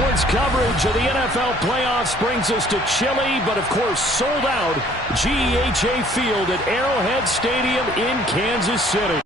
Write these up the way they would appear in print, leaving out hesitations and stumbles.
Sports coverage of the NFL playoffs brings us to chilly, but of course sold out GEHA Field at Arrowhead Stadium in Kansas City.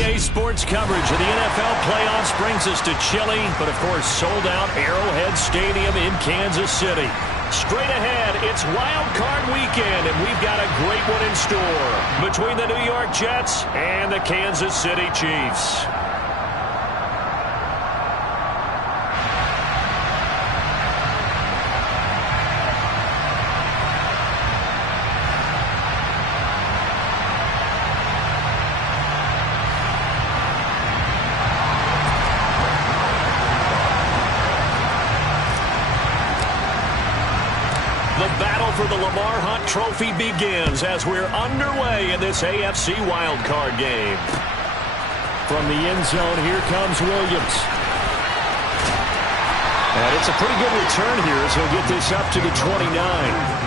EA Sports coverage of the NFL playoffs brings us to chilly, but of course sold out Arrowhead Stadium in Kansas City. Straight ahead, it's Wild Card Weekend, and we've got a great one in store between the New York Jets and the Kansas City Chiefs. For the Lamar Hunt Trophy begins as we're underway in this AFC wildcard game. From the end zone, here comes Williams. And it's a pretty good return here as he'll get this up to the 29.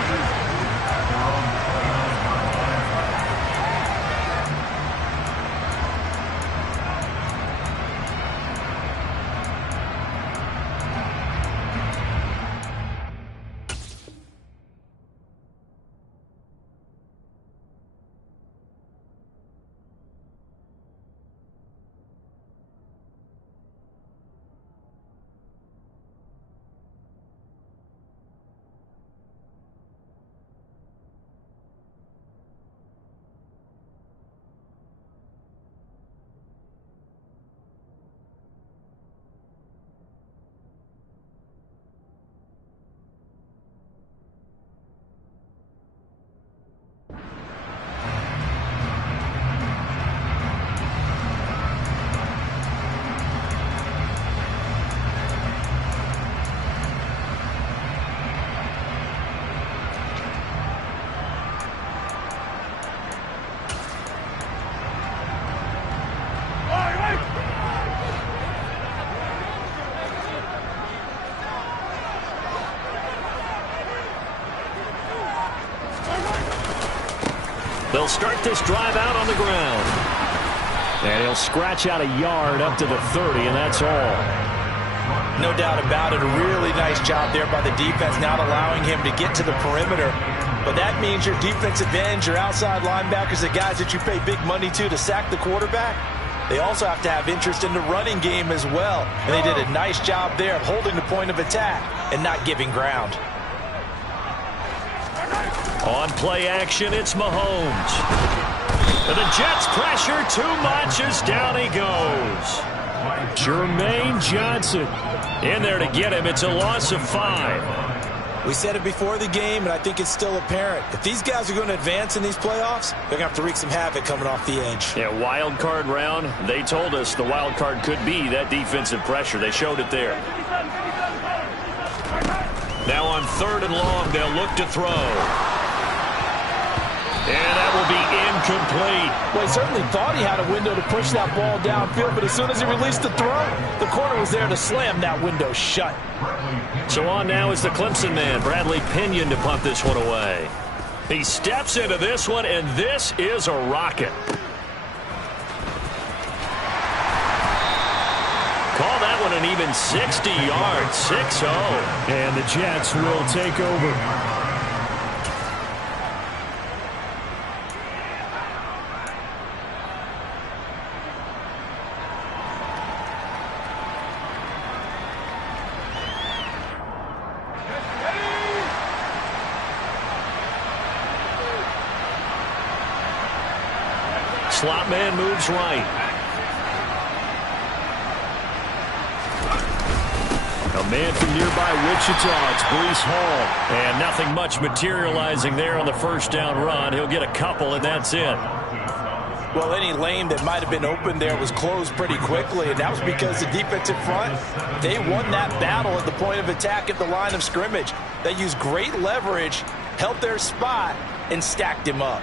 They'll start this drive out on the ground. And he'll scratch out a yard up to the 30, and that's all. No doubt about it. A really nice job there by the defense, not allowing him to get to the perimeter. But that means your defensive ends, your outside linebackers, the guys that you pay big money to sack the quarterback, they also have to have interest in the running game as well. And they did a nice job there of holding the point of attack and not giving ground. On play action, it's Mahomes. And the Jets pressure too much as down he goes. Jermaine Johnson in there to get him. It's a loss of 5. We said it before the game, and I think it's still apparent. If these guys are going to advance in these playoffs, they're going to have to wreak some havoc coming off the edge. Yeah, wild card round. They told us the wild card could be that defensive pressure. They showed it there. Now on 3rd and long, they'll look to throw. And that will be incomplete. Well, he certainly thought he had a window to push that ball downfield, but as soon as he released the throw, the corner was there to slam that window shut. So on now is the Clemson man, Bradley Pinion, to punt this one away. He steps into this one, and this is a rocket. Call that one an even 60 yards, 6-0. And the Jets will take over. Slot man moves right. A man from nearby Wichita, it's Breece Hall. And nothing much materializing there on the first down run. He'll get a couple, and that's it. Well, any lane that might have been open there was closed pretty quickly, and that was because the defensive front, they won that battle at the point of attack at the line of scrimmage. They used great leverage, held their spot, and stacked him up.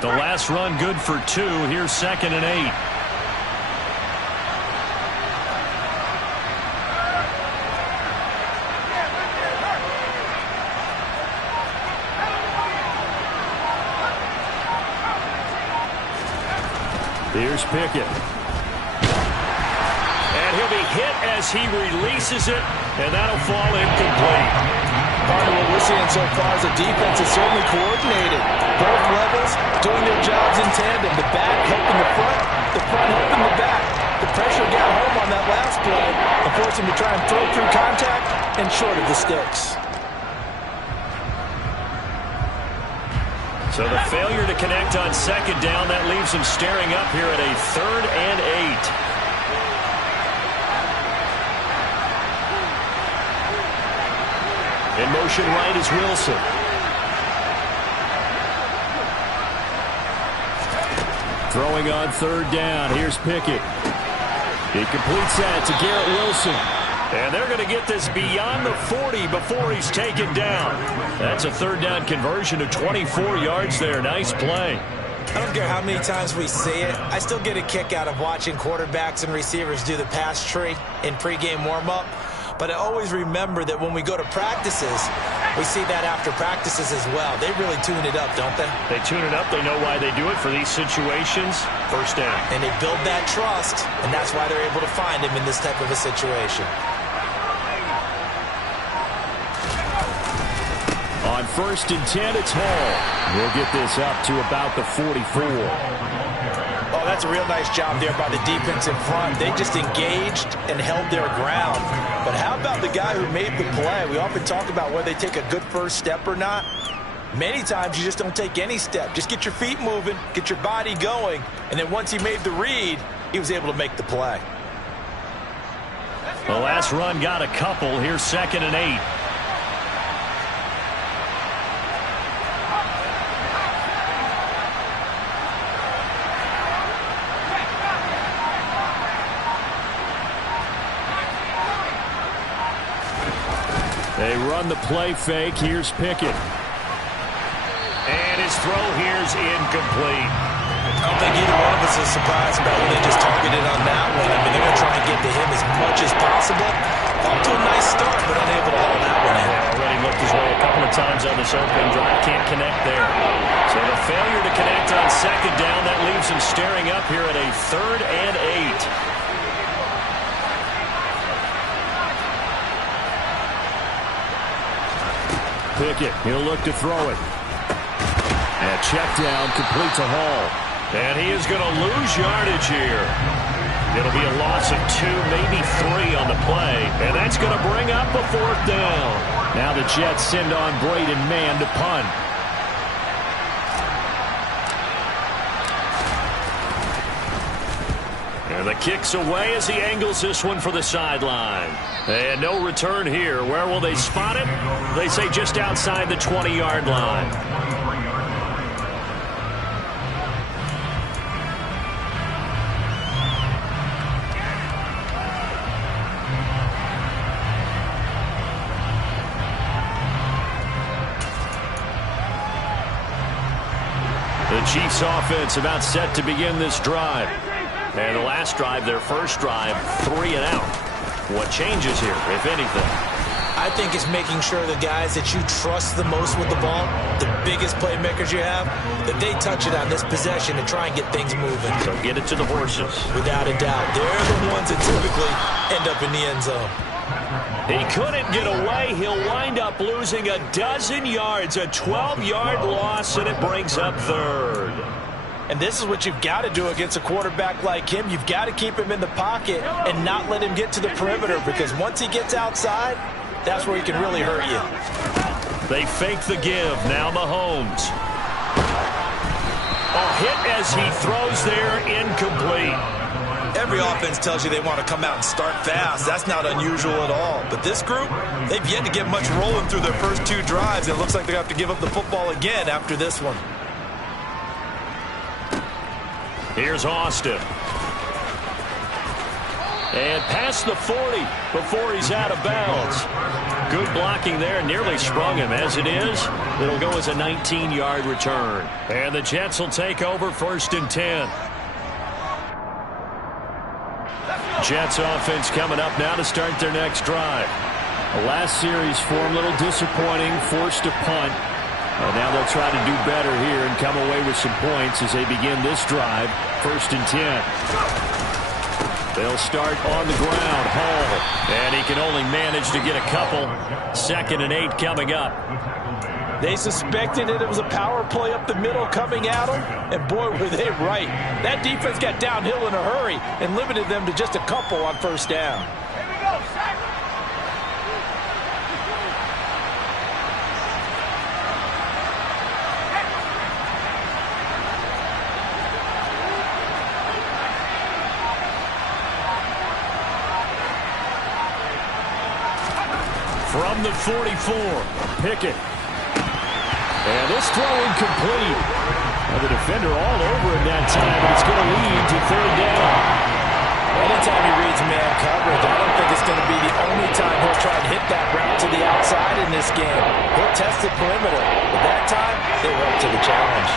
The last run good for 2. Here's 2nd and 8. Here's Pickett. And he'll be hit as he releases it, and that'll fall incomplete. Part of what we're seeing so far is the defense is certainly coordinated. Both levels doing their jobs in tandem. The back helping the front helping the back. The pressure got home on that last play and forced him to try and throw through contact and short of the sticks. So the failure to connect on 2nd down, that leaves him staring up here at a 3rd and 8. In motion right is Wilson. Throwing on 3rd down. Here's Pickett. He completes that to Garrett Wilson. And they're going to get this beyond the 40 before he's taken down. That's a 3rd down conversion of 24 yards there. Nice play. I don't care how many times we see it. I still get a kick out of watching quarterbacks and receivers do the pass tree in pregame warm-up. But I always remember that when we go to practices, we see that after practices as well. They really tune it up, don't they? They tune it up. They know why they do it for these situations. 1st down. And they build that trust, and that's why they're able to find him in this type of a situation. On 1st and 10, it's Hall. We'll get this up to about the 44. Oh, that's a real nice job there by the defensive front. They just engaged and held their ground. But how about the guy who made the play? We often talk about whether they take a good first step or not. Many times you just don't take any step. Just get your feet moving, get your body going, and then once he made the read, he was able to make the play. The last run got a couple. Here's 2nd and 8. They run the play fake. Here's Pickett. And his throw here's incomplete. I don't think either one of us is surprised about what they just targeted on that one. I mean, they're going to try and get to him as much as possible. Off to a nice start, but unable to haul that one in. Already looked his way a couple of times on this opening drive. Can't connect there. So the failure to connect on 2nd down, that leaves him staring up here at a 3rd and 8. Pickett, he'll look to throw it. And check down, complete to Hall. And he is going to lose yardage here. It'll be a loss of 2, maybe 3 on the play. And that's going to bring up a 4th down. Now the Jets send on Braden Mann to punt. And the kick's away as he angles this one for the sideline. And no return here. Where will they spot it? They say just outside the 20-yard line. The Chiefs offense about set to begin this drive. And the last drive, their first drive, 3 and out. What changes here, if anything? I think it's making sure the guys that you trust the most with the ball, the biggest playmakers you have, that they touch it on this possession and try and get things moving. So get it to the horses. Without a doubt. They're the ones that typically end up in the end zone. He couldn't get away. He'll wind up losing a dozen yards, a 12-yard loss, and it brings up third. And this is what you've got to do against a quarterback like him. You've got to keep him in the pocket and not let him get to the perimeter, because once he gets outside, that's where he can really hurt you. They fake the give. Now Mahomes. A hit as he throws there, incomplete. Every offense tells you they want to come out and start fast. That's not unusual at all. But this group, they've yet to get much rolling through their first 2 drives. It looks like they have to give up the football again after this one. Here's Austin. And past the 40 before he's out of bounds. Good blocking there. Nearly sprung him. As it is, it'll go as a 19-yard return. And the Jets will take over 1st and 10. Jets offense coming up now to start their next drive. The last series for him, a little disappointing, forced a punt. And now they'll try to do better here and come away with some points as they begin this drive. 1st and 10. They'll start on the ground. Hall. And he can only manage to get a couple. 2nd and 8 coming up. They suspected it was a power play up the middle coming at them, and boy, were they right. That defense got downhill in a hurry and limited them to just a couple on 1st down. From the 44, Pickett. And this throw incomplete. Well, the defender all over him that time, but it's going to lead to 3rd down. Anytime he reads man coverage, I don't think it's going to be the only time he'll try and hit that route to the outside in this game. He'll test the perimeter, but that time, they were up to the challenge.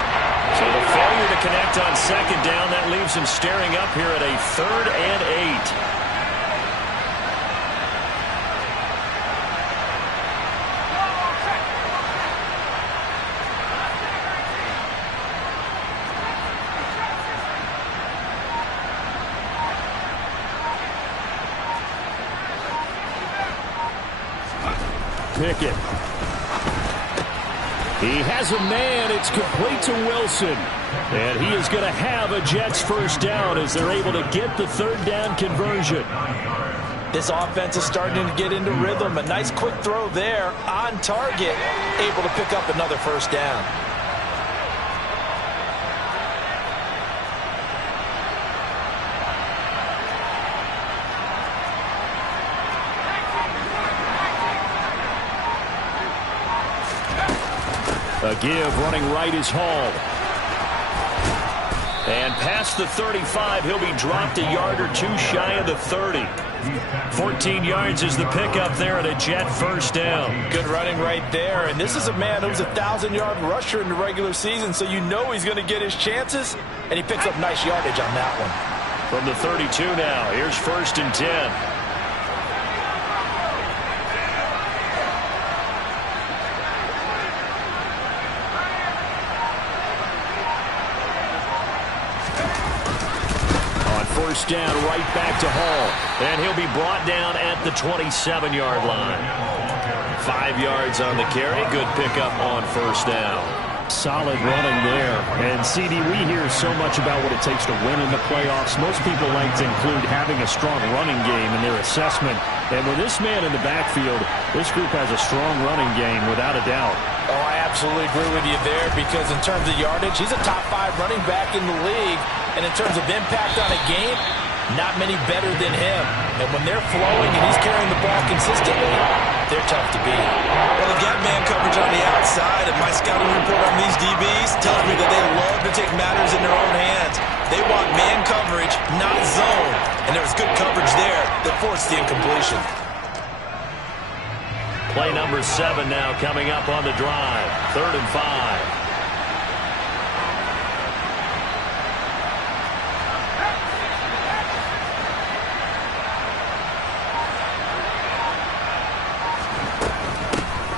So the failure to connect on 2nd down, that leaves him staring up here at a 3rd and 8. Pickett. He has a man. It's complete to Wilson. And he is going to have a Jets 1st down as they're able to get the 3rd down conversion. This offense is starting to get into rhythm. A nice quick throw there on target. Able to pick up another 1st down. A give running right is Hall. And past the 35, he'll be dropped a yard or 2 shy of the 30. 14 yards is the pickup there at a Jet 1st down. Good running right there. And this is a man who's a 1,000-yard rusher in the regular season, so you know he's going to get his chances. And he picks up nice yardage on that one. From the 32 now, here's 1st and 10. First down, right back to Hall. And he'll be brought down at the 27-yard line. 5 yards on the carry. Good pickup on 1st down. Solid running there. And, CD, we hear so much about what it takes to win in the playoffs. Most people like to include having a strong running game in their assessment. And with this man in the backfield, this group has a strong running game without a doubt. Oh, I absolutely agree with you there, because in terms of yardage, he's a top 5 running back in the league. And in terms of impact on a game, Not many better than him. And when they're flowing and he's carrying the ball consistently, they're tough to beat. Well, they've got man coverage on the outside, and my scouting report on these DBs tells me that they love to take matters in their own hands. They want man coverage, not zone. And there was good coverage there that forced the incompletion. Play number 7 now coming up on the drive. 3rd and 5.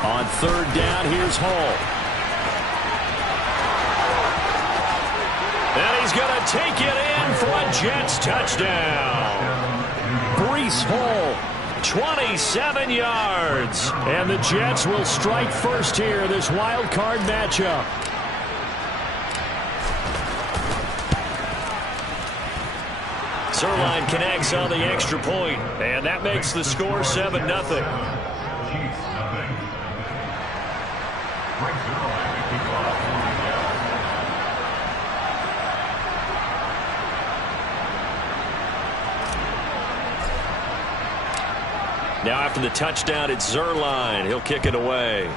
On 3rd down, here's Hall. And he's going to take it in for a Jets touchdown. Breece Hall, 27 yards. And the Jets will strike first here, this wild card matchup. Zuerlein connects on the extra point, and that makes the score 7-0. Now after the touchdown, it's Zuerlein. He'll kick it away.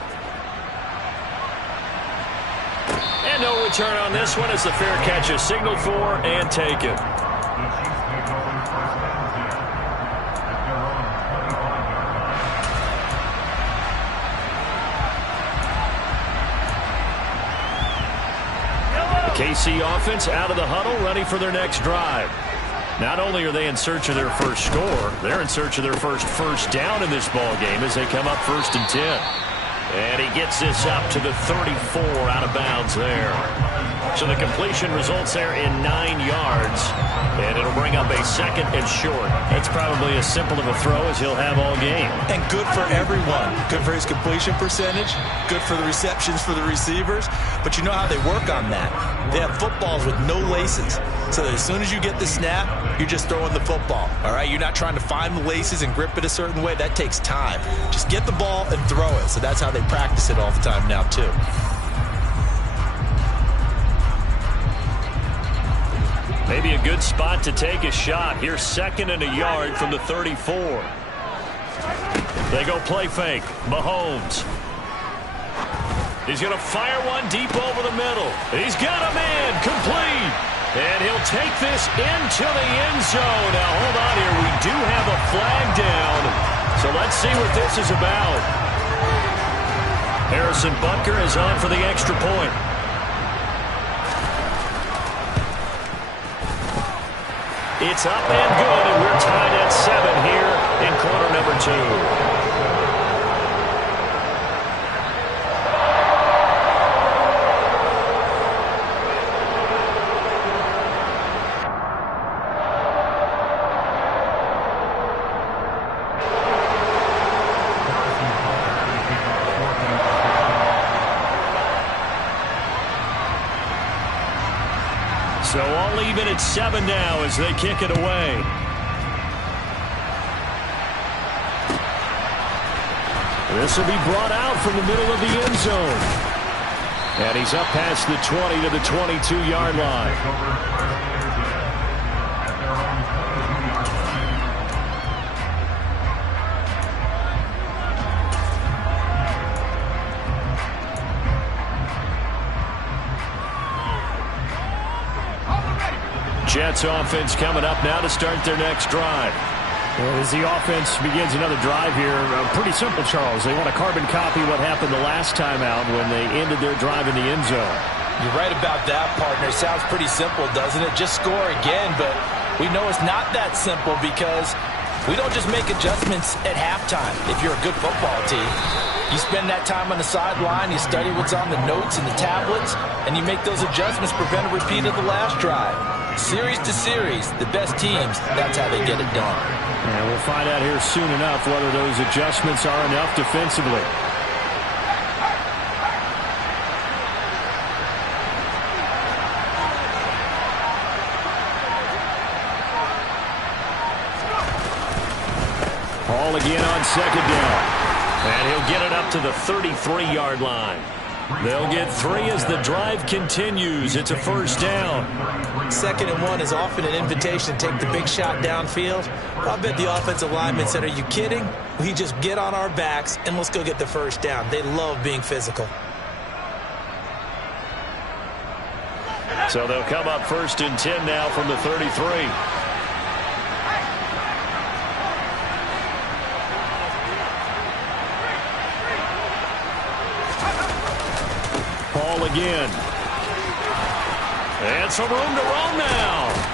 And no return on this one as the fair catch is signaled for and taken. The KC offense out of the huddle, ready for their next drive. Not only are they in search of their first score, they're in search of their first down in this ball game as they come up 1st and 10. And he gets this up to the 34 out of bounds there. So the completion results there in 9 yards. And it'll bring up a 2nd and short. That's probably as simple of a throw as he'll have all game. And good for everyone. Good for his completion percentage. Good for the receptions for the receivers. But you know how they work on that. They have footballs with no laces. So that as soon as you get the snap, you're just throwing the football. All right? You're not trying to find the laces and grip it a certain way. That takes time. Just get the ball and throw it. So that's how they practice it all the time now, too. Maybe a good spot to take a shot. Here's 2nd and a yard from the 34. They go play fake. Mahomes. He's going to fire one deep over the middle. He's got a man complete. And he'll take this into the end zone. Now, hold on here. We do have a flag down. So let's see what this is about. Harrison Butker is on for the extra point. It's up and good, and we're tied at 7 here in quarter number 2. So all even at 7 now as they kick it away. This will be brought out from the middle of the end zone. And he's up past the 20 to the 22-yard line. Jets offense coming up now to start their next drive. Well, as the offense begins another drive here, pretty simple, Charles. They want to carbon copy what happened the last time out when they ended their drive in the end zone. You're right about that, partner. Sounds pretty simple, doesn't it? Just score again, but we know it's not that simple because we don't just make adjustments at halftime if you're a good football team. You spend that time on the sideline, you study what's on the notes and the tablets, and you make those adjustments, prevent a repeat of the last drive. Series to series, the best teams, that's how they get it done. And we'll find out here soon enough whether those adjustments are enough defensively. Hall again on 2nd down. And he'll get it up to the 33-yard line. They'll get 3 as the drive continues. It's a first down. 2nd and 1 is often an invitation to take the big shot downfield. I bet the offensive lineman said, are you kidding? We just get on our backs and let's go get the first down. They love being physical. So they'll come up 1st and 10 now from the 33. Paul again. And some room to run now.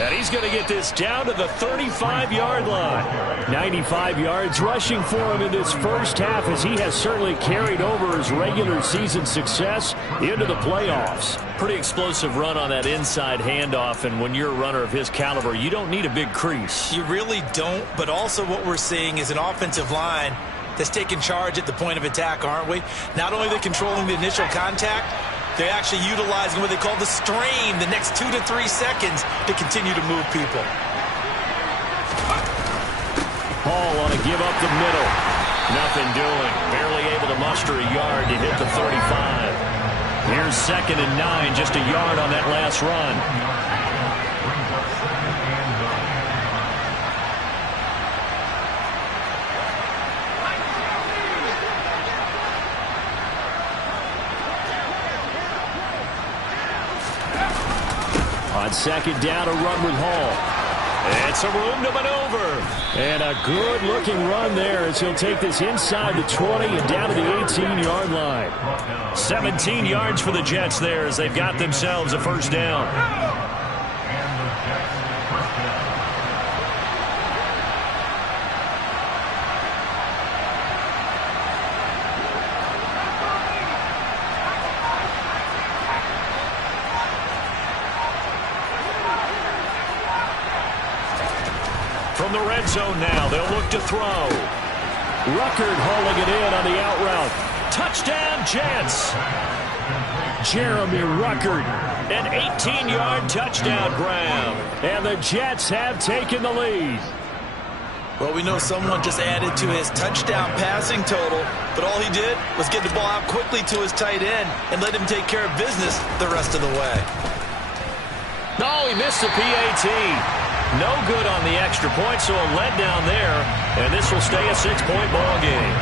And he's going to get this down to the 35-yard line. 95 yards rushing for him in this first half, as he has certainly carried over his regular season success into the playoffs. Pretty explosive run on that inside handoff, and when you're a runner of his caliber, you don't need a big crease. You really don't, but also what we're seeing is an offensive line that's taking charge at the point of attack, aren't we? Not only are they controlling the initial contact, they're actually utilizing what they call the strain, the next 2 to 3 seconds, to continue to move people. Paul on a give up the middle. Nothing doing. Barely able to muster a yard to hit the 35. Here's 2nd and 9, just a yard on that last run. On 2nd down, a run with Hall. It's a room to maneuver. And a good-looking run there as he'll take this inside the 20 and down to the 18-yard line. 17 yards for the Jets there as they've got themselves a first down. From the red zone now, they'll look to throw. Ruckert hauling it in on the out route. Touchdown, Jets. Jeremy Ruckert, an 18-yard touchdown grab. And the Jets have taken the lead. Well, we know someone just added to his touchdown passing total, but all he did was get the ball out quickly to his tight end and let him take care of business the rest of the way. No, he missed the PAT. No good on the extra point, so a letdown there, and this will stay a 6-point ball game.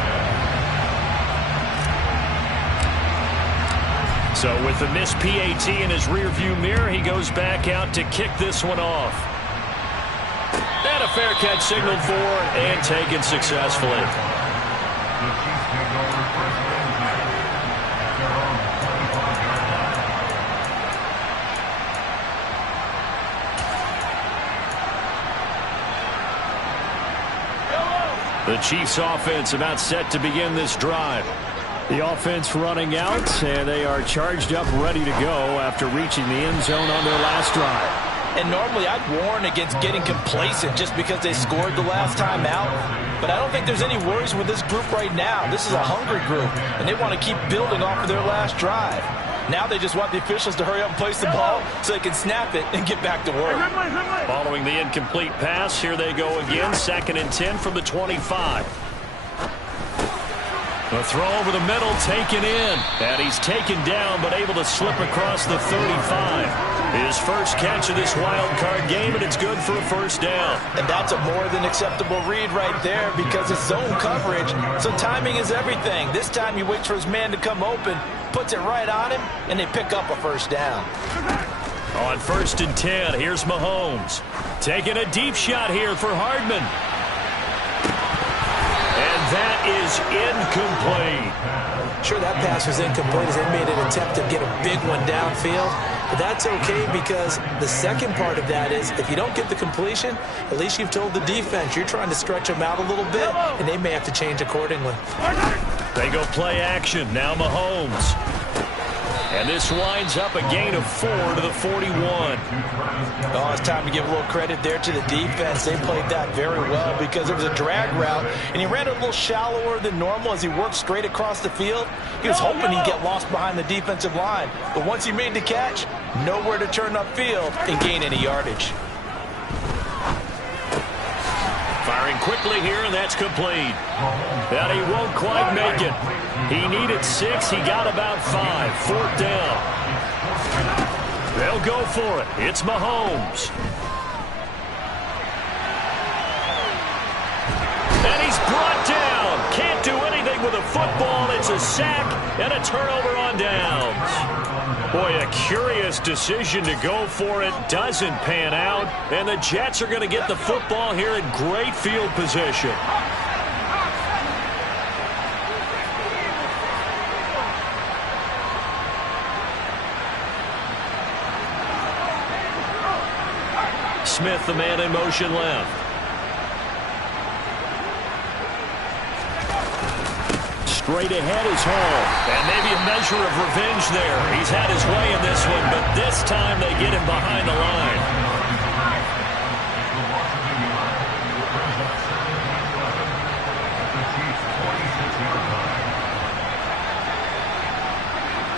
So with the missed PAT in his rearview mirror, he goes back out to kick this one off. And a fair catch signaled for and taken successfully. The Chiefs offense about set to begin this drive. The offense running out, and they are charged up, ready to go after reaching the end zone on their last drive. And normally I'd warn against getting complacent just because they scored the last time out. But I don't think there's any worries with this group right now. This is a hungry group, and they want to keep building off of their last drive. Now they just want the officials to hurry up and place the ball so they can snap it and get back to work. Following the incomplete pass, here they go again. 2nd and 10 from the 25. The throw over the middle, taken in. And he's taken down, but able to slip across the 35. His first catch of this wild card game, and it's good for a first down. And that's a more than acceptable read right there because it's zone coverage, so timing is everything. This time he waits for his man to come open, puts it right on him, and they pick up a first down. On 1st and 10, here's Mahomes. Taking a deep shot here for Hardman. And that is incomplete. Sure, that pass was incomplete as they made an attempt to get a big one downfield. But that's okay because the second part of that is if you don't get the completion, at least you've told the defense you're trying to stretch them out a little bit, and they may have to change accordingly. They go play action. Now Mahomes. And this winds up a gain of 4 to the 41. Oh, it's time to give a little credit there to the defense. They played that very well because it was a drag route, and he ran it a little shallower than normal as he worked straight across the field. He was hoping he'd get lost behind the defensive line, but once he made the catch, nowhere to turn upfield and gain any yardage. Firing Firing quickly here, and that's complete. And he won't quite make it. He needed 6. He got about 5. 4th down. They'll go for it. It's Mahomes. And he's brought down. Can't do anything with a football. It's a sack and a turnover on downs. Boy, a curious decision to go for it. Doesn't pan out. And the Jets are going to get the football here in great field position. Smith, the man in motion left. Straight ahead is Hall. And maybe a measure of revenge there. He's had his way in this one, but this time they get him behind the line.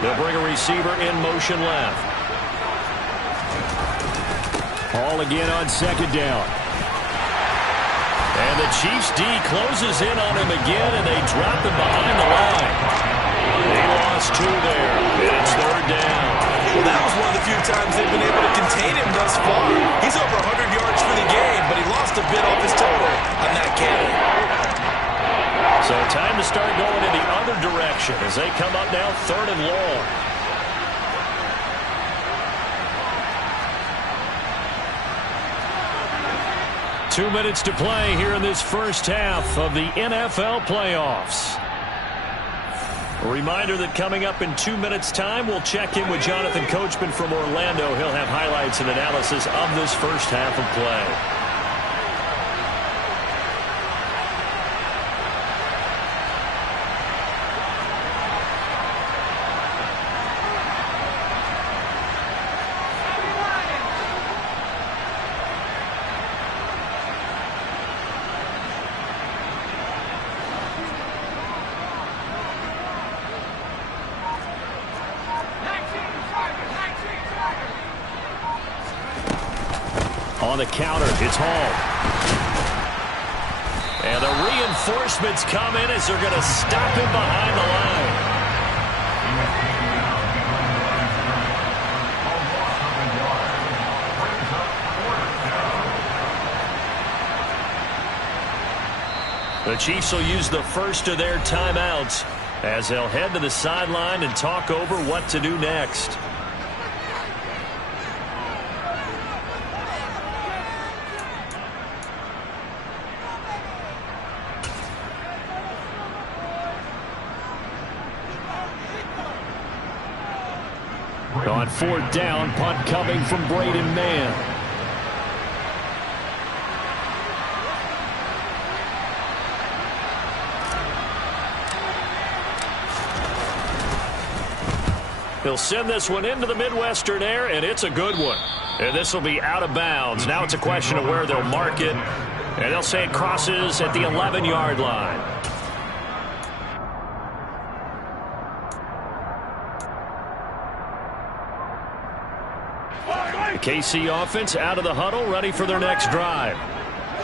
They'll bring a receiver in motion left. Hall again on 2nd down. And the Chiefs D closes in on him again, and they drop him behind the line. They lost 2 there, and it's 3rd down. Well, that was one of the few times they've been able to contain him thus far. He's over 100 yards for the game, but he lost a bit off his total on that carry. So time to start going in the other direction as they come up now 3rd and long. Two minutes to play here in this first half of the NFL playoffs. A reminder that coming up in 2 minutes' time, we'll check in with Jonathan Coachman from Orlando. He'll have highlights and analysis of this first half of play. On the counter, it's Hall. And the reinforcements come in as they're going to stop him behind the line. The Chiefs will use the first of their timeouts as they'll head to the sideline and talk over what to do next. On 4th down, punt coming from Braden Mann. He'll send this one into the Midwestern air, and it's a good one. And this will be out of bounds. Now it's a question of where they'll mark it. And they'll say it crosses at the 11-yard line. The KC offense out of the huddle, ready for their next drive.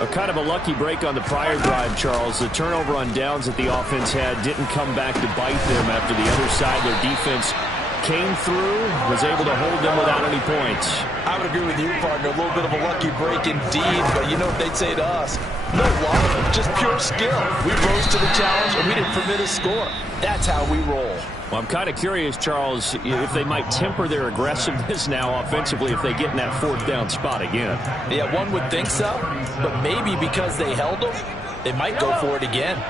A kind of a lucky break on the prior drive, Charles. The turnover on downs that the offense had didn't come back to bite them after the other side. Their defense came through, was able to hold them without any points. I would agree with you, partner. A little bit of a lucky break indeed, but you know what they'd say to us? No luck, just pure skill. We rose to the challenge, and we didn't permit a score. That's how we roll. Well, I'm kind of curious, Charles, if they might temper their aggressiveness now offensively if they get in that 4th down spot again. Yeah, one would think so, but maybe because they held them, they might go for it again.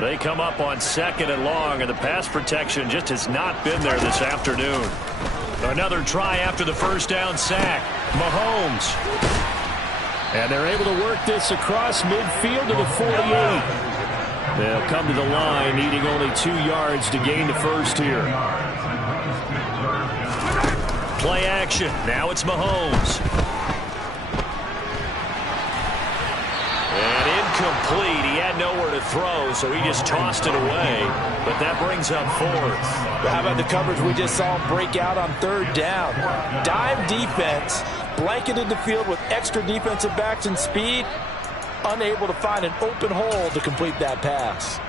They come up on 2nd and long, and the pass protection just has not been there this afternoon. Another try after the first down sack. Mahomes. And they're able to work this across midfield to the 48. They'll come to the line, needing only 2 yards to gain the first here. Play action. Now it's Mahomes. And incomplete. He had nowhere to throw, so he just tossed it away. But that brings up 4th. How about the coverage we just saw him break out on 3rd down? Dime defense, blanketed the field with extra defensive backs and speed. unable to find an open hole to complete that pass.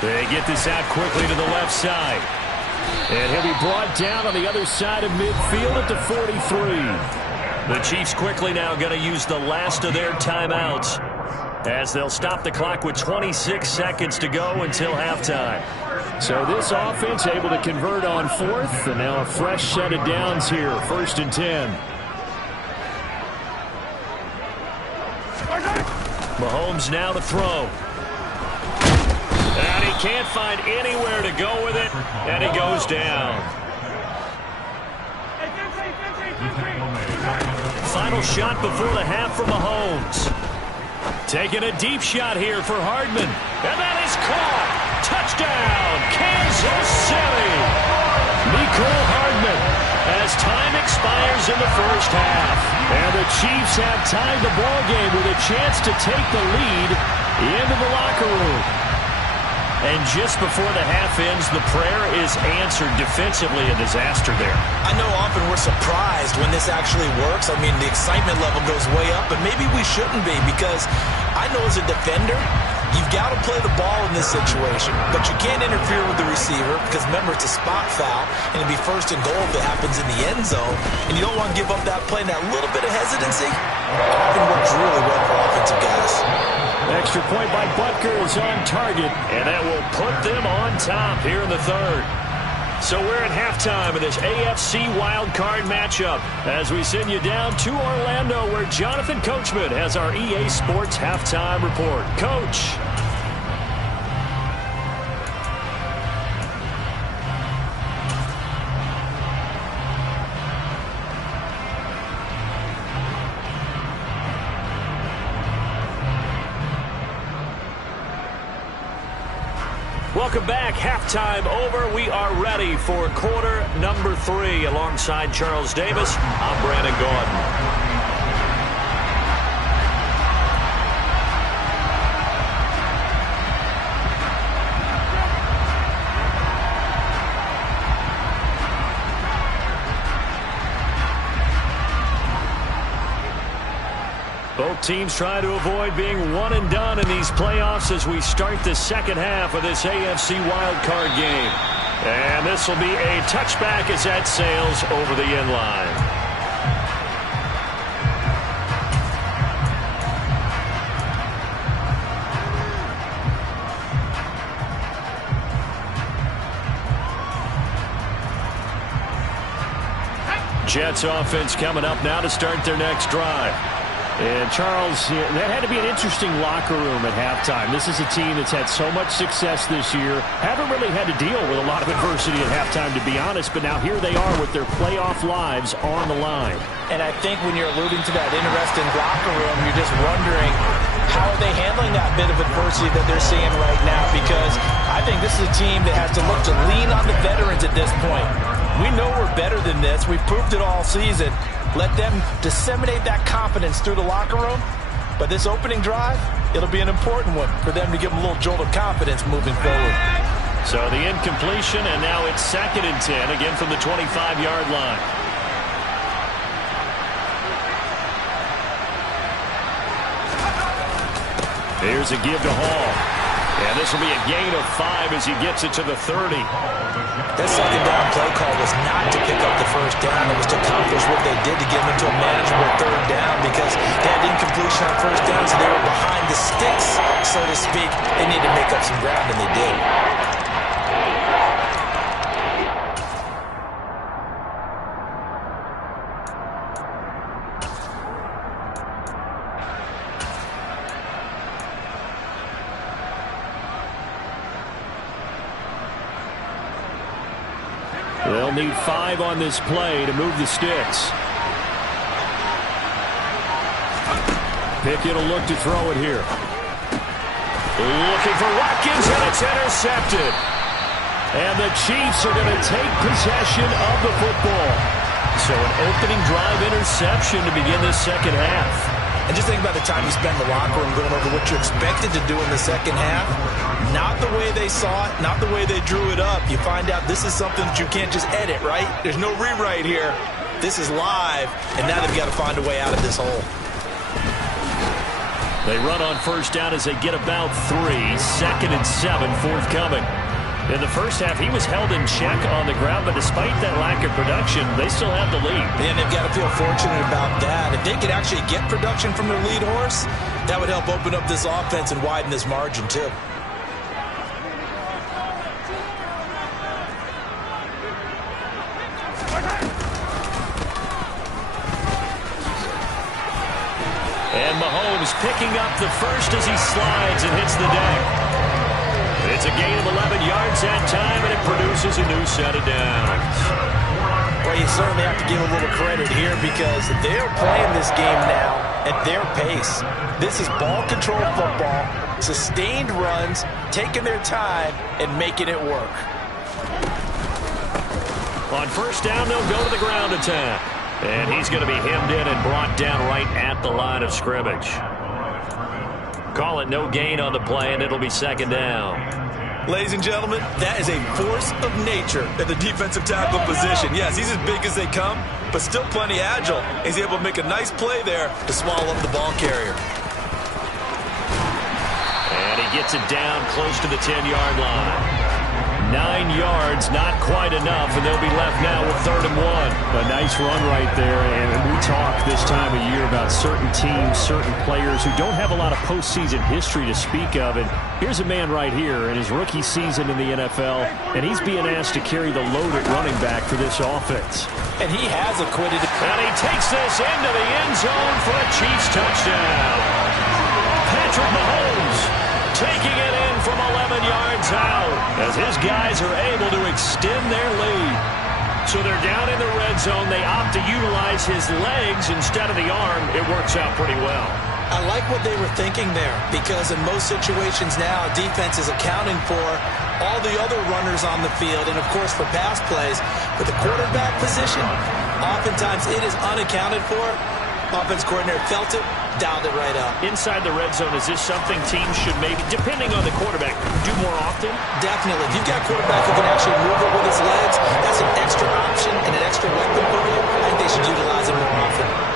They get this out quickly to the left side. And he'll be brought down on the other side of midfield at the 43. The Chiefs quickly now going to use the last of their timeouts as they'll stop the clock with 26 seconds to go until halftime. So this offense able to convert on fourth, and now a fresh set of downs here, 1st and 10. Mahomes now to throw. And he can't find anywhere to go with it, and he goes down. Final shot before the half from Mahomes. Taking a deep shot here for Hardman, and that is caught. Touchdown, Kansas City. Mecole Hardman as time expires in the first half. And the Chiefs have tied the ball game with a chance to take the lead into the locker room. And just before the half ends, the prayer is answered. Defensively, a disaster there. I know often we're surprised when this actually works. I mean, the excitement level goes way up, but maybe we shouldn't be, because I know as a defender, you've got to play the ball in this situation, but you can't interfere with the receiver because, remember, it's a spot foul, and it'd be 1st and goal if it happens in the end zone, and you don't want to give up that play. And that little bit of hesitancy often works really well for offensive guys. Extra point by Butker is on target, and that will put them on top here in the third. So we're at halftime of this AFC wildcard matchup as we send you down to Orlando, where Jonathan Coachman has our EA Sports halftime report. Coach. Welcome back. Halftime over. We are ready for quarter number 3. Alongside Charles Davis, I'm Brandon Gaudin. Both teams try to avoid being one and done in these playoffs as we start the second half of this AFC wildcard game. And this will be a touchback as that sails over the end line. Jets offense coming up now to start their next drive. And, Charles, that had to be an interesting locker room at halftime. This is a team that's had so much success this year. Haven't really had to deal with a lot of adversity at halftime, to be honest. But now here they are with their playoff lives on the line. And I think when you're alluding to that interesting locker room, you're just wondering how are they handling that bit of adversity that they're seeing right now. Because I think this is a team that has to look to lean on the veterans at this point. We know we're better than this. We've proved it all season. Let them disseminate that confidence through the locker room. But this opening drive, it'll be an important one for them to give them a little jolt of confidence moving forward. So the incompletion, and now it's 2nd and 10, again from the 25-yard line. Here's a give to Hall. And this will be a gain of 5 as he gets it to the 30. That 2nd down play call was not to pick up the 1st down. It was to accomplish what they did to get them into a manageable 3rd down, because they had incompletion on 1st down, so they were behind the sticks, so to speak. They needed to make up some ground, and they did. They'll need 5 on this play to move the sticks. Pickett will look to throw it here. Looking for Watkins, and it's intercepted. And the Chiefs are going to take possession of the football. So an opening drive interception to begin this second half. And just think about the time you spend in the locker room going over what you're expected to do in the second half. Not the way they saw it, not the way they drew it up. You find out this is something that you can't just edit, right? There's no rewrite here. This is live, and now they've got to find a way out of this hole. They run on first down as they get about 3. 2nd and 7 forthcoming. In the first half, he was held in check on the ground, but despite that lack of production, they still have the lead. And they've got to feel fortunate about that. If they could actually get production from their lead horse, that would help open up this offense and widen this margin, too. And Mahomes picking up the first as he slides and hits the deck. It's a gain of 11 yards that time, and it produces a new set of downs. Well, you certainly have to give a little credit here because they're playing this game now at their pace. This is ball control football, sustained runs, taking their time, and making it work. On first down, they'll go to the ground attack. And he's going to be hemmed in and brought down right at the line of scrimmage. Call it no gain on the play, and it'll be 2nd down. Ladies and gentlemen, that is a force of nature at the defensive tackle position. Yes, he's as big as they come, but still plenty agile. He's able to make a nice play there to swallow up the ball carrier. And he gets it down close to the 10-yard line. 9 yards, not quite enough, and they'll be left now with 3rd and 1. A nice run right there, and we talk this time of year about certain teams, certain players who don't have a lot of postseason history to speak of, and here's a man right here in his rookie season in the NFL, and he's being asked to carry the load at running back for this offense. And he has acquitted. And he takes this into the end zone for a Chiefs touchdown. Patrick Mahomes taking it in from 11 yards out as his guys are able to extend their lead. So they're down in the red zone. They opt to utilize his legs instead of the arm. It works out pretty well. I like what they were thinking there because in most situations now, defense is accounting for all the other runners on the field and, of course, for pass plays. But the quarterback position, oftentimes it is unaccounted for. Offense coordinator felt it, dialed it right up. Inside the red zone, is this something teams should maybe, depending on the quarterback, do more often? Definitely. If you've got a quarterback who can actually move it with his legs, that's an extra option and an extra weapon for you. I think they should utilize it more often.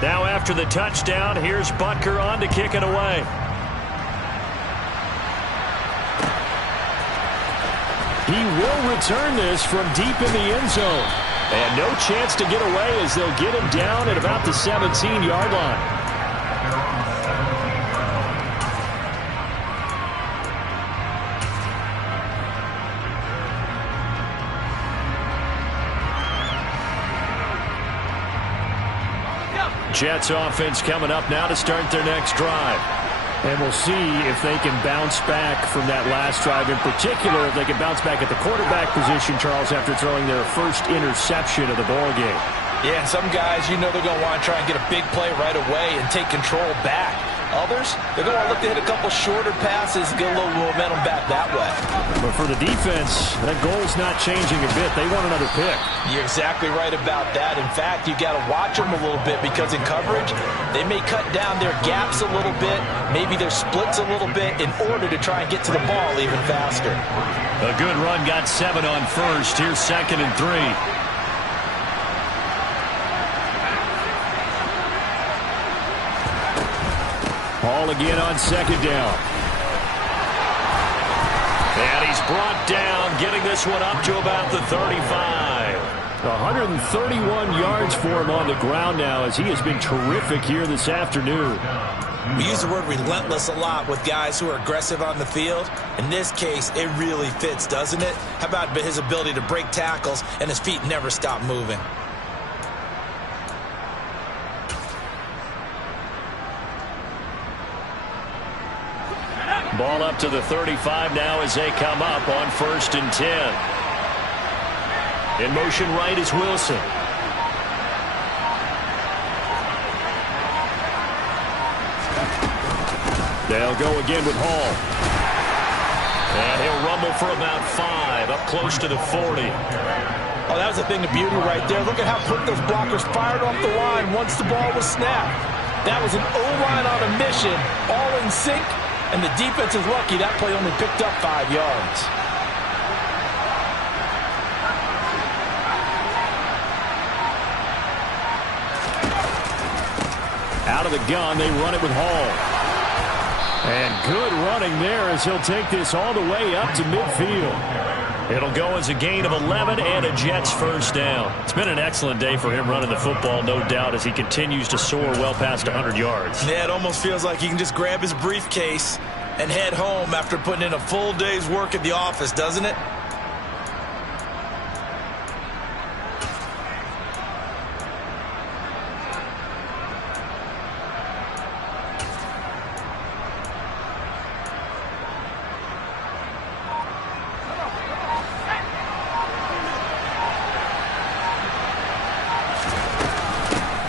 Now after the touchdown, here's Butker on to kick it away. He will return this from deep in the end zone. And no chance to get away as they'll get him down at about the 17-yard line. Jets offense coming up now to start their next drive. And we'll see if they can bounce back from that last drive. In particular, if they can bounce back at the quarterback position, Charles, after throwing their first interception of the ballgame. Yeah, and some guys, you know they're going to want to try and get a big play right away and take control back. Others, they're going to look to hit a couple shorter passes, get a little momentum back that way. But for the defense, that goal's not changing a bit. They want another pick. You're exactly right about that. In fact, you got to watch them a little bit because in coverage, they may cut down their gaps a little bit, maybe their splits a little bit in order to try and get to the ball even faster. A good run, got 7 on first. Here's 2nd and 3. Ball again on 2nd down. And he's brought down, getting this one up to about the 35. 131 yards for him on the ground now as he has been terrific here this afternoon. We use the word relentless a lot with guys who are aggressive on the field. In this case, it really fits, doesn't it? How about his ability to break tackles and his feet never stop moving? Ball up to the 35 now as they come up on 1st and 10. In motion right is Wilson. They'll go again with Hall. And he'll rumble for about 5, up close to the 40. Oh, that was a thing of beauty right there. Look at how quick those blockers fired off the line once the ball was snapped. That was an O-line on a mission, all in sync, and the defense is lucky that play only picked up 5 yards. Out of the gun, they run it with Hall. And good running there as he'll take this all the way up to midfield. It'll go as a gain of 11 and a Jets first down. It's been an excellent day for him running the football, no doubt, as he continues to soar well past 100 yards. Yeah, it almost feels like he can just grab his briefcase and head home after putting in a full day's work at the office, doesn't it?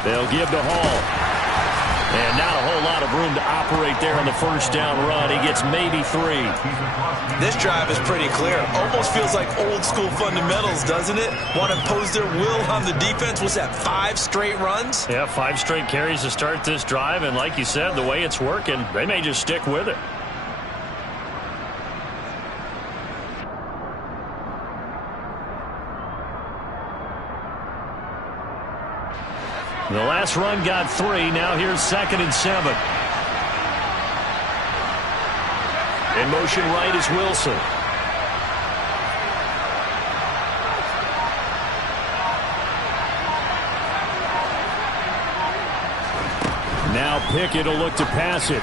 They'll give to Hall. And not a whole lot of room to operate there on the first down run. He gets maybe 3. This drive is pretty clear. Almost feels like old school fundamentals, doesn't it? Want to impose their will on the defense. Was that 5 straight runs? Yeah, 5 straight carries to start this drive. And like you said, the way it's working, they may just stick with it. The last run got 3. Now here's 2nd and 7. In motion right is Wilson. Now Pickett will look to pass it.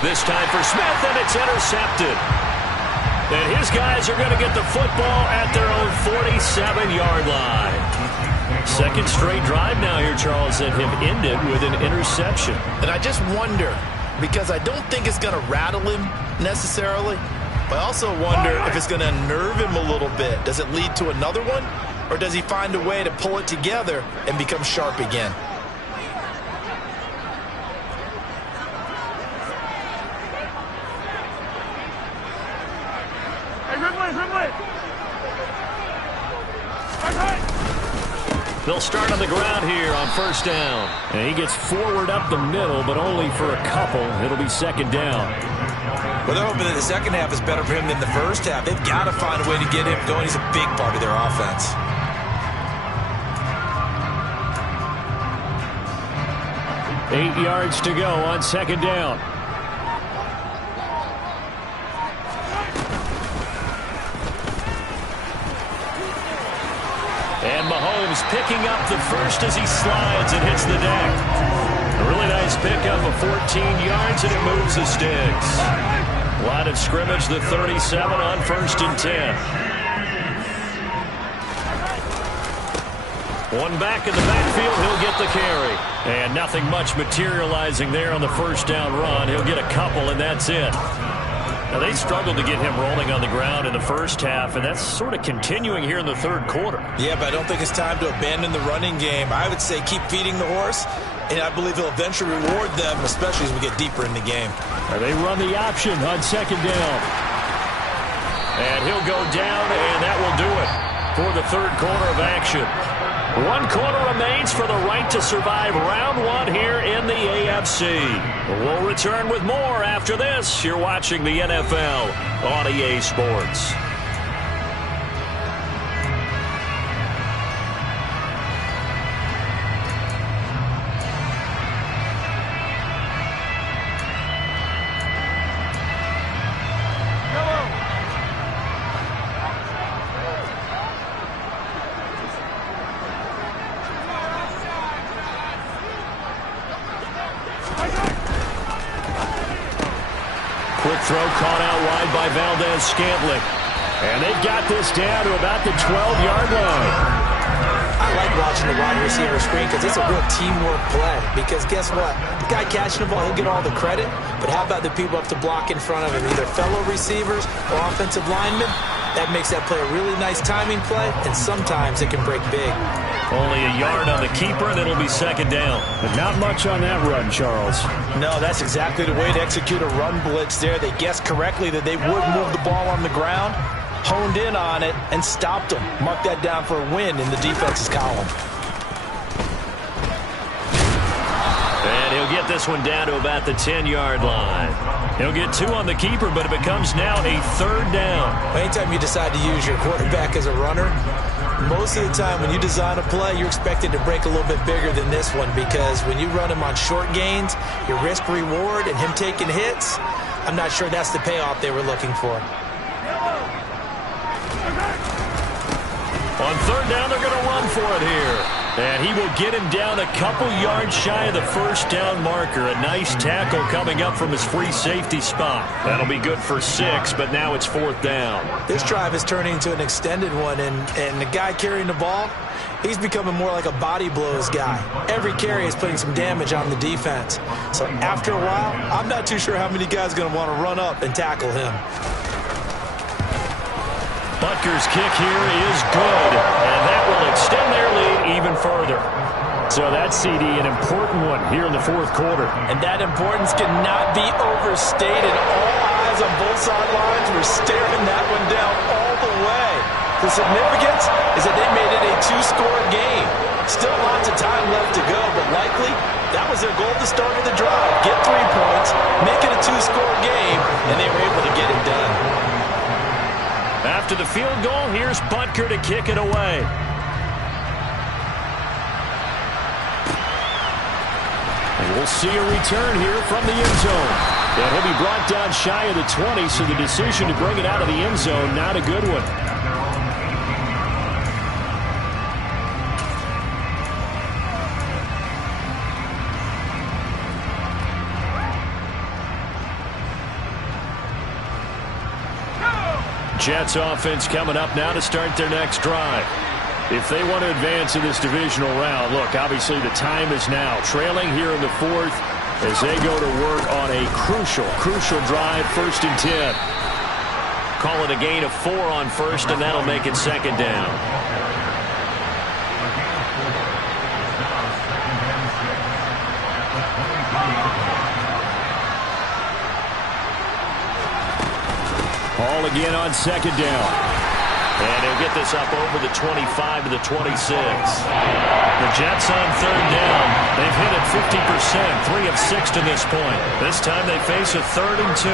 This time for Smith, and it's intercepted. And his guys are going to get the football at their own 47-yard line. Second straight drive now here, Charles, that have ended with an interception. And I just wonder, because I don't think it's going to rattle him necessarily, but I also wonder if it's going to unnerve him a little bit. Does it lead to another one, or does he find a way to pull it together and become sharp again? They'll start on the ground here on first down. And he gets forward up the middle, but only for a couple. It'll be 2nd down. Well, they're hoping that the second half is better for him than the first half. They've got to find a way to get him going. He's a big part of their offense. Eight yards to go on 2nd down. And Mahomes picking up the first as he slides and hits the deck. A really nice pickup of 14 yards, and it moves the sticks. Line of scrimmage, the 37 on 1st and 10. One back in the backfield, he'll get the carry. And nothing much materializing there on the first down run. He'll get a couple, and that's it. Now, they struggled to get him rolling on the ground in the first half, and that's sort of continuing here in the third quarter. Yeah, but I don't think it's time to abandon the running game. I would say keep feeding the horse, and I believe he'll eventually reward them, especially as we get deeper in the game. They run the option on 2nd down. And he'll go down, and that will do it for the third quarter of action. 1 quarter remains for the right to survive round 1 here in the AFC. We'll return with more after this. You're watching the NFL on EA Sports. Quick throw caught out wide by Valdez-Scantling. And they've got this down to about the 12-yard line. I I like watching the wide receiver screen because it's a real teamwork play. Because guess what? The guy catching the ball, he'll get all the credit. But how about the people up to block in front of him, either fellow receivers or offensive linemen? That makes that play a really nice timing play, and sometimes it can break big. Only a yard on the keeper, and it'll be second down. But not much on that run, Charles. No, that's exactly the way to execute a run blitz there. They guessed correctly that they would move the ball on the ground, honed in on it, and stopped them. Mark that down for a win in the defense's column. And he'll get this one down to about the 10-yard line. He'll get 2 on the keeper, but it becomes now a third down. Anytime you decide to use your quarterback as a runner, most of the time when you design a play, you're expected to break a little bit bigger than this one, because when you run him on short gains, your risk-reward and him taking hits, I'm not sure that's the payoff they were looking for. On third down, they're going to run for it here. And he will get him down a couple yards shy of the first down marker. A nice tackle coming up from his free safety spot. That'll be good for 6, but now it's 4th down. This drive is turning into an extended one, and the guy carrying the ball, he's becoming more like a body blows guy. Every carry is putting some damage on the defense. So after a while, I'm not too sure how many guys are going to want to run up and tackle him. Butker's kick here is good, and that will extend their lead even further. So that, CD, an important one here in the 4th quarter. And that importance cannot be overstated. All eyes on both sidelines were staring that one down all the way. The significance is that they made it a 2-score game. Still lots of time left to go, but likely that was their goal at the start of the drive. Get 3 points, make it a 2-score game, and they were able to get it done. After the field goal, here's Butker to kick it away. And we'll see a return here from the end zone. And he'll be brought down shy of the 20, so the decision to bring it out of the end zone, not a good one. Jets offense coming up now to start their next drive. If they want to advance in this divisional round, look, obviously the time is now. Trailing here in the 4th as they go to work on a crucial drive, 1st and 10. Call it a gain of 4 on 1st, and that'll make it 2nd down. Ball again on 2nd down. And he'll get this up over the 25 to the 26. The Jets on 3rd down. They've hit it 50%, 3 of 6 to this point. This time they face a 3rd and 2.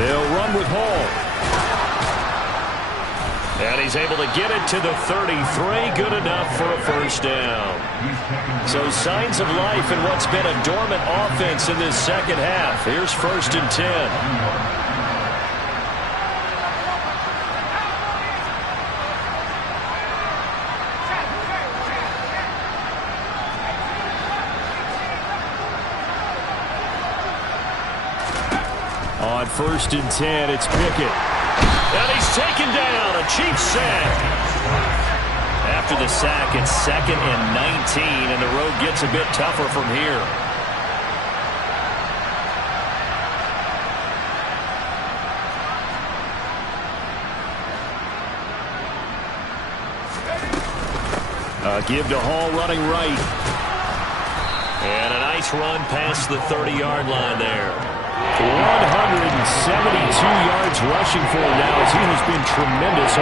They'll run with Hall. And he's able to get it to the 33. Good enough for a 1st down. So signs of life in what's been a dormant offense in this 2nd half. Here's 1st and 10. On 1st and 10, it's Pickett. And he's taken down. A cheap sack. After the sack, it's 2nd and 19, and the road gets a bit tougher from here. Give to Hall running right. And a nice run past the 30-yard line there. 172 yards rushing for him now as he has been tremendous.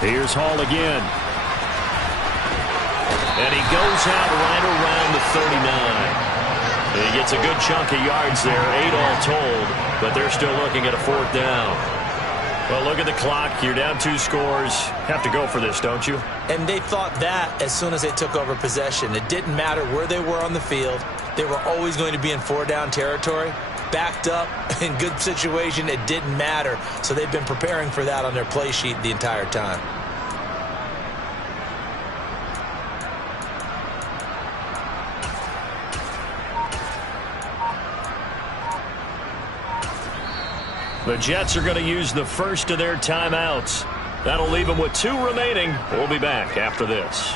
Here's Hall again. And he goes out right around the 39. He gets a good chunk of yards there, 8 all told, but they're still looking at a 4th down. Well, look at the clock. You're down 2 scores. Have to go for this, don't you? And they thought that as soon as they took over possession. It didn't matter where they were on the field. They were always going to be in 4-down territory. Backed up, in good situation, it didn't matter. So they've been preparing for that on their play sheet the entire time. The Jets are going to use the first of their timeouts. That'll leave them with 2 remaining. We'll be back after this.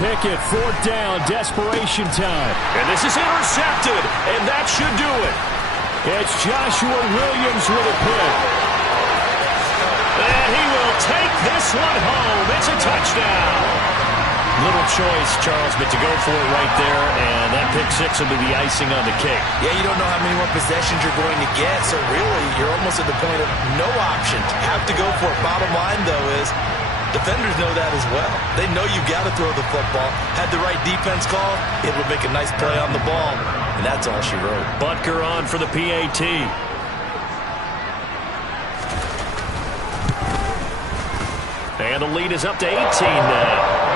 Pickett, 4th down, desperation time. And this is intercepted, and that should do it. It's Joshua Williams with a pick. And he will take this one home. It's a touchdown. Little choice, Charles, but to go for it right there, and that pick 6 will be the icing on the cake. Yeah, you don't know how many more possessions you're going to get, so really you're almost at the point of no option. Have to go for it. Bottom line, though, is defenders know that as well. They know you've got to throw the football. Had the right defense call, it would make a nice play on the ball, and that's all she wrote. Butker on for the PAT. And the lead is up to 18 now.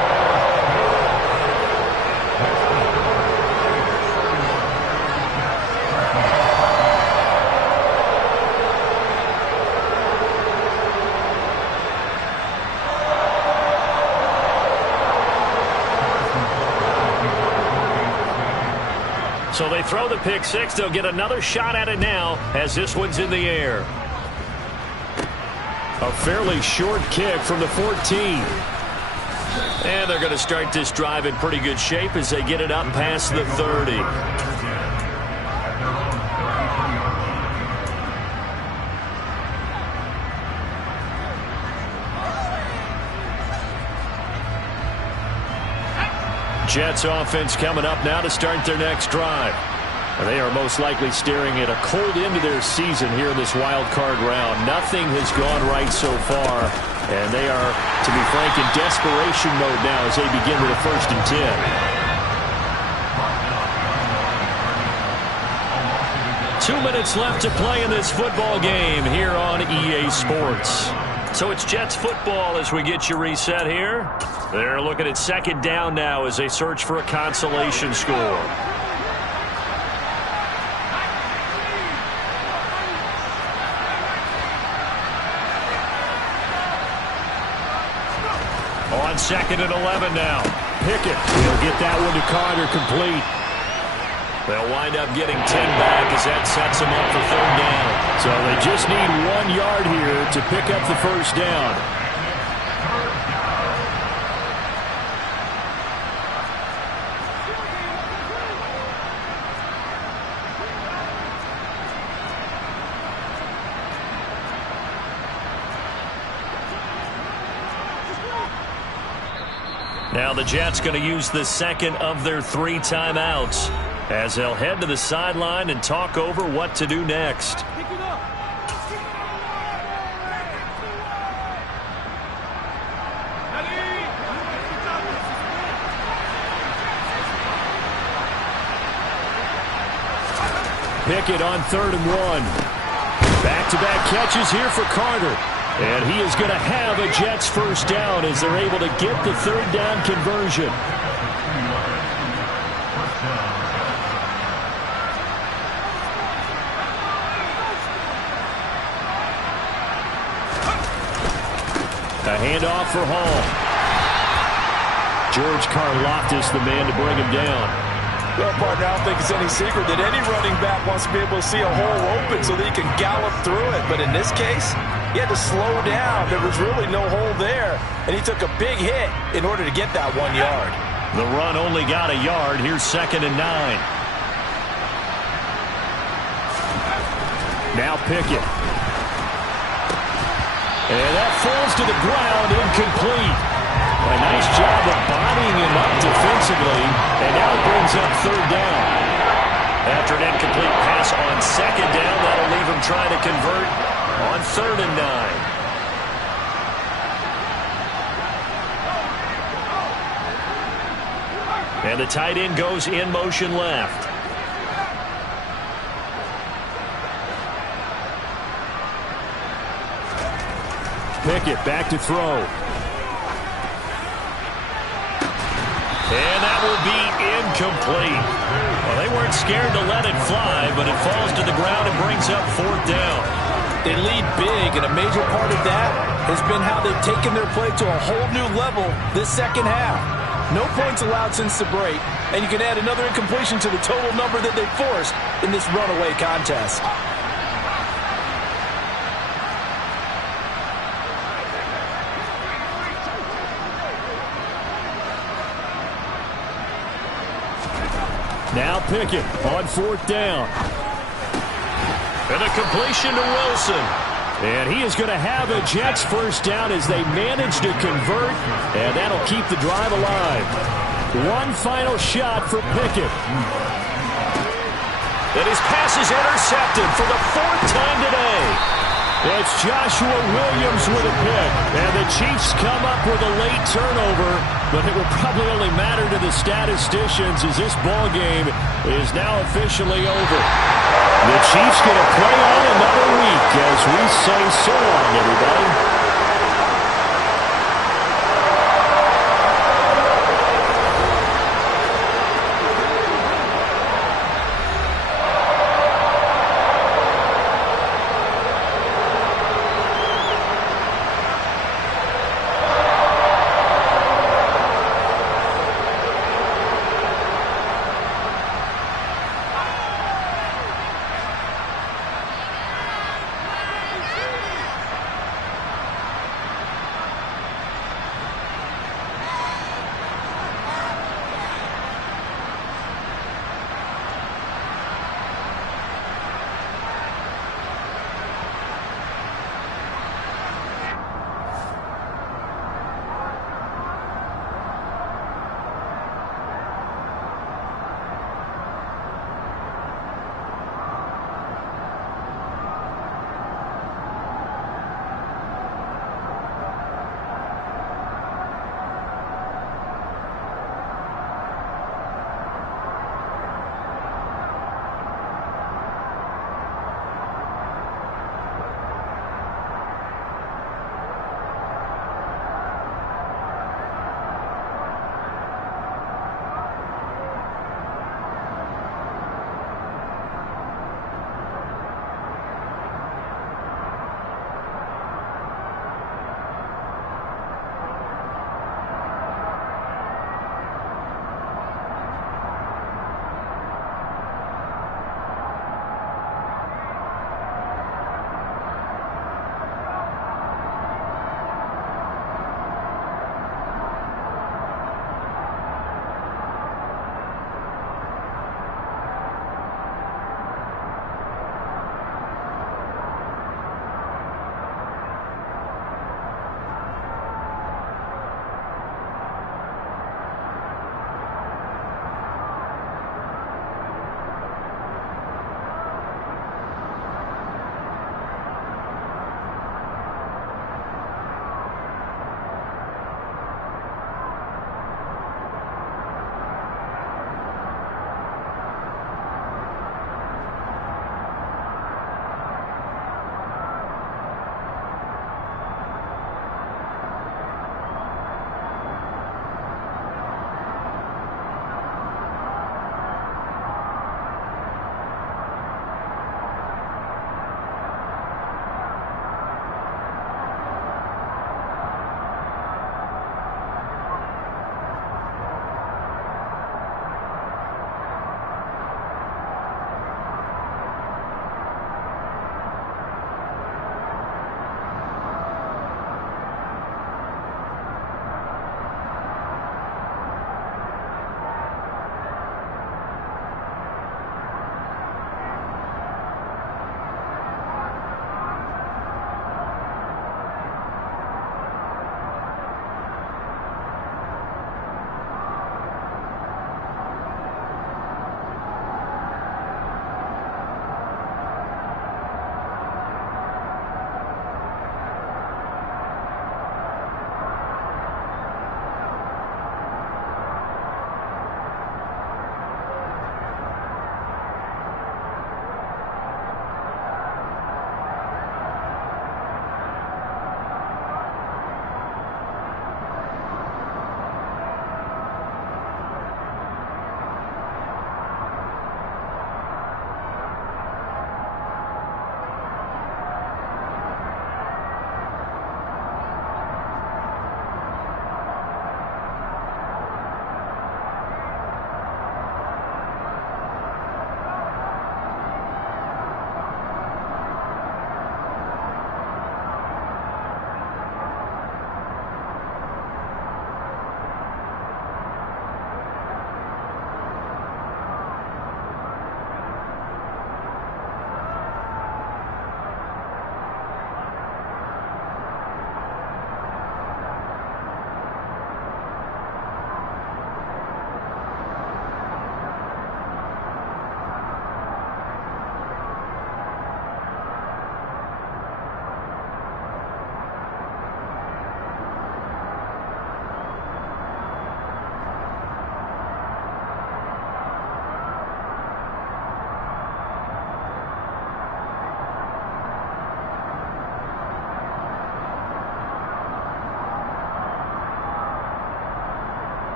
So they throw the pick 6. They'll get another shot at it now as this one's in the air. A fairly short kick from the 14. And they're going to start this drive in pretty good shape as they get it up past the 30. Jets offense coming up now to start their next drive. And they are most likely staring at a cold end to their season here in this wild card round. Nothing has gone right so far, and they are, to be frank, in desperation mode now as they begin with a 1st and 10. 2 minutes left to play in this football game here on EA Sports. So it's Jets football as we get you reset here. They're looking at 2nd down now as they search for a consolation score. On 2nd and 11 now. Pickett will get that one to Carter complete. They'll wind up getting 10 back as that sets them up for 3rd down. So they just need 1 yard here to pick up the 1st down. Now the Jets going to use the 2nd of their 3 timeouts as they'll head to the sideline and talk over what to do next. Pickett on 3rd and 1. Back-to-back catches here for Carter. And he is going to have a Jets 1st down as they're able to get the 3rd down conversion. A handoff for Hall. George Karlaftis, the man to bring him down. Well, partner, I don't think it's any secret that any running back wants to be able to see a hole open so that he can gallop through it. But in this case, he had to slow down. There was really no hole there, and he took a big hit in order to get that 1 yard. The run only got a yard. Here's 2nd and 9. Now Pickett. And that falls to the ground, incomplete. A nice job of bodying him up defensively, and now it brings up 3rd down. After an incomplete pass on 2nd down, that'll leave him trying to convert on 3rd and 9. And the tight end goes in motion left. Pickett back to throw. And that will be incomplete. Well, they weren't scared to let it fly, but it falls to the ground and brings up 4th down. They lead big, and a major part of that has been how they've taken their play to a whole new level this second half. No points allowed since the break, and you can add another incompletion to the total number that they forced in this runaway contest. Now Pickett on 4th down. And a completion to Wilson. And he is going to have a Jets 1st down as they manage to convert, and that'll keep the drive alive. One final shot for Pickett. And his pass is intercepted for the 4th time today. It's Joshua Williams with a pick, and the Chiefs come up with a late turnover, but it will probably only matter to the statisticians as this ball game is now officially over. The Chiefs going to play on another week as we say so long, everybody.